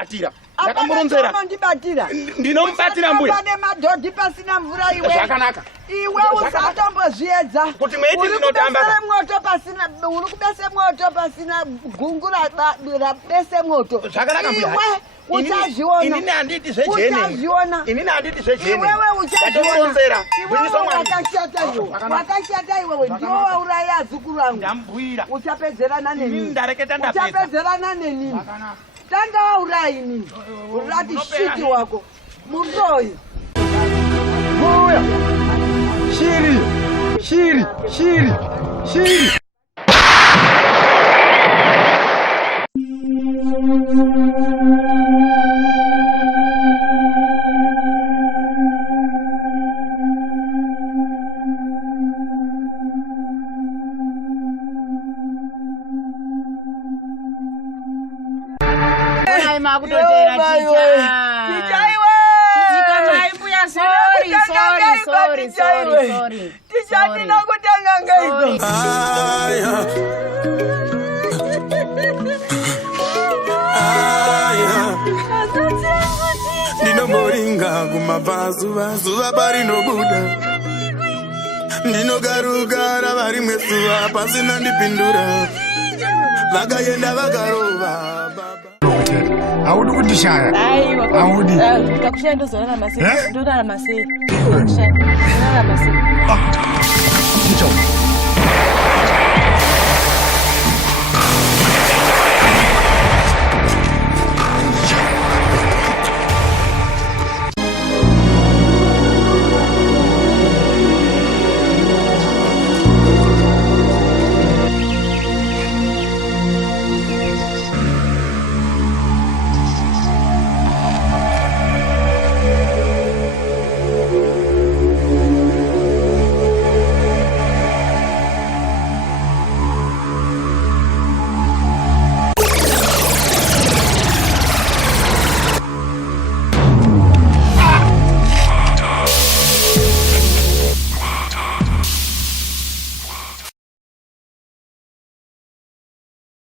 Atira. Ndakamurunzera. Ndinomubatira mbuya. Pane madhodhi pasina mvura iwe. Zvakanaka. Iwe usatombozviedza. Kuti meiti tinotamba. Moto pasina uri kubese moto pasina gungura bese moto. Zvakanaka mbuya. Uchazviona. Inini handiti zvejene. Uchazviona. Inini handiti zvejene. Iwewe uchazviona. Ndatomurunzera. Iwewe wakashata iwe. Wakashata iwewe ndiwe wauraya azukuru rangu. Ndambwira. Uchapedzerana neni. Inini ndareketa ndapedza. Uchapedzerana neni. Tanga wauraya inini. Urati shiti wako. Muroi. Boya. Shiri. Sorry. Tishati nakutanga ngaiko. Ndino moringa kumapazuva pari nobuda. Ndino garugara vari mwesuva pasina ndipindura. Vakaenda vakarova. Audi kundishaya. Aiwa. Audi. Takushaya ndozorara maseri. Ndorara maseri. Takushaya. Ndorara maseri. Chicho.